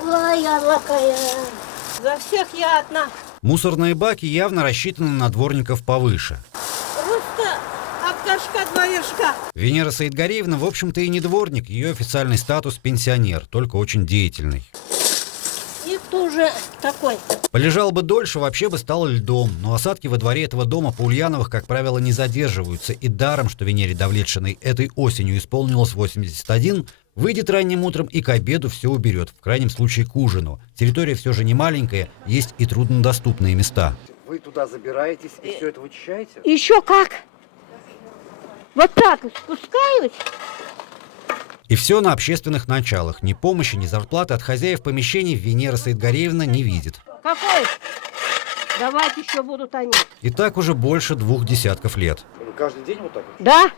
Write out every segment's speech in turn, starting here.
Ой, я лакая. За всех я одна. Мусорные баки явно рассчитаны на дворников повыше. Просто от горшка два вершка. Венера Саидгариевна, в общем-то, и не дворник. Ее официальный статус – пенсионер, только очень деятельный. И кто уже такой? Полежал бы дольше, вообще бы стал льдом. Но осадки во дворе этого дома по Ульяновых, как правило, не задерживаются. И даром, что Венере Давлетшиной этой осенью исполнилось 81, выйдет ранним утром и к обеду все уберет, в крайнем случае к ужину. Территория все же не маленькая, есть и труднодоступные места. Вы туда забираетесь и все это вычищаете? Еще как? Вот так вот спускаюсь. И все на общественных началах. Ни помощи, ни зарплаты от хозяев помещений Венера Саидгариевна не видит. Какой? Давайте еще будут они. И так уже больше 2 десятков лет. Вы каждый день вот так вот? Да.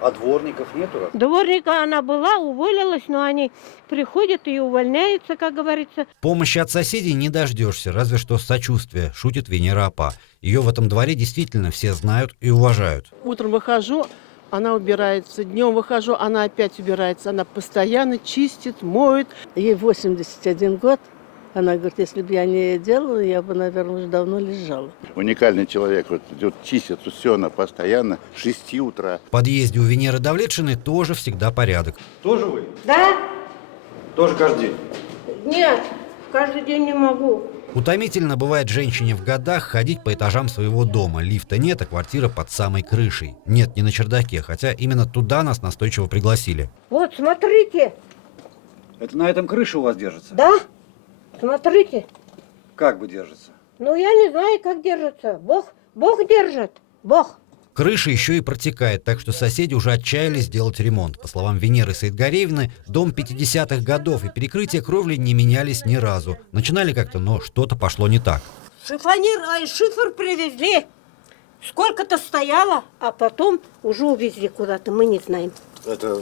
А дворников нету? Дворника она была, уволилась, но они приходят и увольняются, как говорится. Помощи от соседей не дождешься, разве что сочувствия, шутит Венера Апа. Ее в этом дворе действительно все знают и уважают. Утром выхожу, она убирается. Днем выхожу, она опять убирается. Она постоянно чистит, моет. Ей 81 год. Она говорит, если бы я не делала, я бы, наверное, уже давно лежала. Уникальный человек. Вот идет, чистит все она постоянно, с 6 утра. В подъезде у Венеры Давлетшиной тоже всегда порядок. Тоже вы? Да? Тоже каждый день? Нет, каждый день не могу. Утомительно бывает женщине в годах ходить по этажам своего дома. Лифта нет, а квартира под самой крышей. Нет, не на чердаке, хотя именно туда нас настойчиво пригласили. Вот, смотрите. Это на этом крыша у вас держится? Да? Смотрите. Как бы держится? Ну, я не знаю, как держится. Бог держит. Бог. Крыша еще и протекает, так что соседи уже отчаялись сделать ремонт. По словам Венеры Саидгариевны, дом 50-х годов и перекрытие кровли не менялись ни разу. Начинали как-то, но что-то пошло не так. Шифр привезли. Сколько-то стояло, а потом уже увезли куда-то, мы не знаем. Это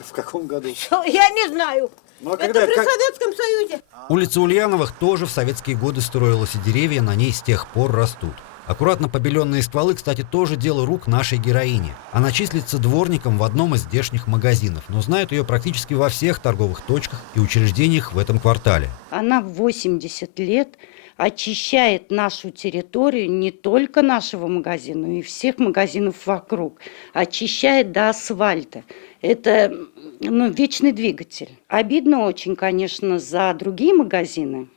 в каком году? Я не знаю. Ну, а Это когда, при Советском Союзе. Улица Ульяновых тоже в советские годы строилась, и деревья на ней с тех пор растут. Аккуратно побеленные стволы, кстати, тоже дело рук нашей героини. Она числится дворником в одном из здешних магазинов, но знают ее практически во всех торговых точках и учреждениях в этом квартале. Она в 80 лет очищает нашу территорию, не только нашего магазина, но и всех магазинов вокруг. Очищает до асфальта. Это вечный двигатель. Обидно очень, конечно, за другие магазины.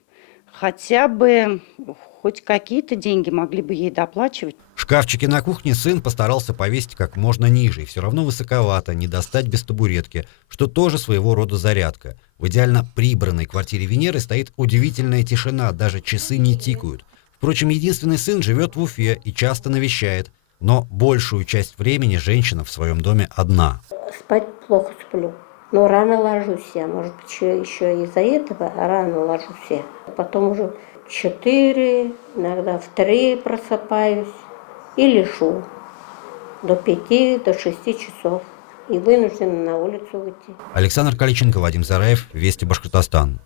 Хотя бы хоть какие-то деньги могли бы ей доплачивать. Шкафчики на кухне сын постарался повесить как можно ниже, и все равно высоковато, не достать без табуретки, что тоже своего рода зарядка. В идеально прибранной квартире Венеры стоит удивительная тишина, даже часы не тикают. Впрочем, единственный сын живет в Уфе и часто навещает, но большую часть времени женщина в своем доме одна. Спать плохо сплю, но рано ложусь я. Может быть, еще из-за этого рано ложусь я. Потом уже в 4, иногда в 3 просыпаюсь и лежу до 5, до 6 часов. И вынуждена на улицу выйти. Александр Каличенко, Вадим Зараев, Вести Башкортостан.